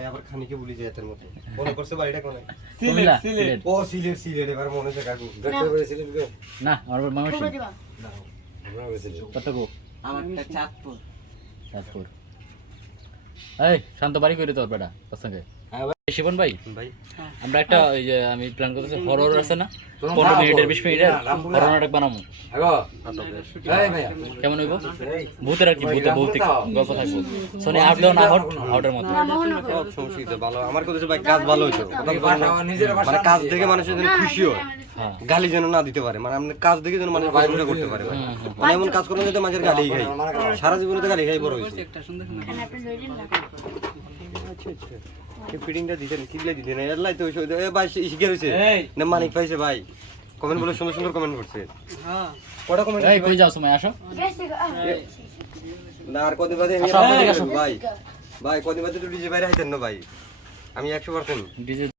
এই আবার খানিকে ভুলে যায় তার মতো মনে করছে বাড়িটা কোনে সিলেট সিলেট। ও সিলেট সিলেট। এবার মনে হচ্ছে কাকু। দেখতে পারে সিলেট গো। না আমার তোমরা আমরা কত গো আমারটা চাঁদপুর। চাঁদপুর। এই শান্ত বাড়ি করে তোর বেটা তোর সঙ্গে। ভাই শিবন ভাই ভাই আমরা একটা ওই যে আমি প্ল্যান করতেছি হরর আছে না পনেরো মিনিটের বিশ মিনিটের হরর নাটক বানাবো কেমন হইব ভূতের আর কি ভূতে ভৌতিক গল্প থাকব সোনি দাও না আউট আউটের মতো ভালো আমার কথা ভাই কাজ ভালো হইতো। মানে কাজ দেখে মানুষের যেন খুশি হয় হ্যাঁ গালি যেন না দিতে পারে মানে আপনি কাজ দেখে যেন মানুষ প্রশংসা করতে পারে। মানে এমন কাজ করেন যাতে মানুষের গালি খাই সারা জীবনে তো গালি খাই বড় হয়েছে আচ্ছা আচ্ছা ফিটিংটা দিতেন কিবলে দিতেন এল্লাই তো এ ভাই শি- শিখে রয়েছে। না মানিক পাইছে ভাই। কমেন্ট বলে সুন্দর সুন্দর কমেন্ট করছে। কটা কমেন্ট এই কই যাও সময় আসো। না আর কদিন বাদে আসো। ভাই ভাই কদিন বাদে তো ডিজে বাইরে আইতেন না ভাই? আমি একশো পার্সেন্ট ডিজে